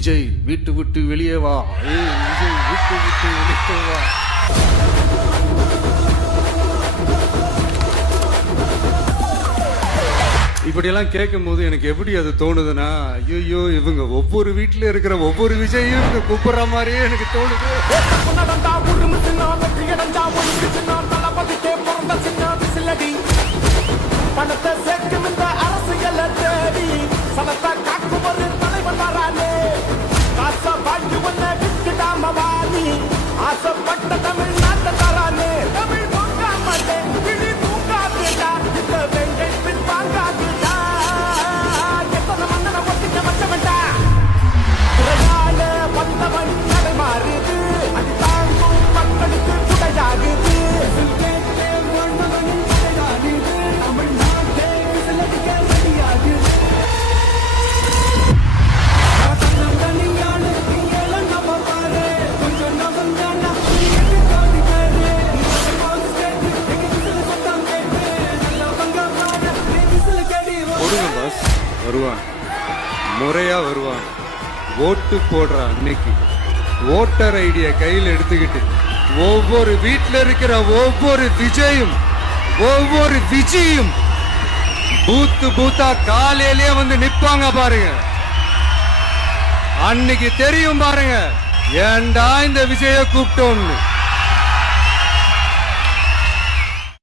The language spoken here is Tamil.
விஜய் வீட்டு விட்டு வெளியே வா, விஜய் வீட்டு விட்டு வெளியே வா. இப்படியெல்லாம் கேட்கும் போது எனக்கு எப்படி அது தோணுதுன்னா, ஐயோ இவங்க ஒவ்வொரு வீட்டுல இருக்கிற ஒவ்வொரு விஜயும் இவங்க கூப்பிடுற மாதிரியே எனக்கு தோணுது. பணத்தை சேர்க்கும் இந்த அரசியலை தேடி சனத்தை காக்கும் ஒரு தலைவன் வரானே. காசை வாங்கி ஒன்ன விட்டுடாம வாணி ஆசைப்பட்ட தமிழ்நாட்டை தரானே. தமிழ் தூங்காமட்டே கிளி தூங்காதுடா, இந்த வெங்கை பின் வாங்காதுடா. எத்தனை மன்னனை ஒட்டிக்க மச்சவன்டா, திரையால வந்தவன் நடை மாறுது, அது தாங்கும் மக்களுக்கு துணையாகுது. வருவான், முறையா வருவான். ஓட்டு போடுற அன்னைக்கு ஓட்டர் ஐடிய கையில் எடுத்துக்கிட்டு ஒவ்வொரு வீட்டுல இருக்கிற ஒவ்வொரு விஜயும் ஒவ்வொரு விஜயும் பூத்து பூத்தா காலையிலேயே வந்து நிப்பாங்க பாருங்க. அன்னைக்கு தெரியும் பாருங்க, ஏண்டா இந்த விஜய கூப்பிட்டோம்னு.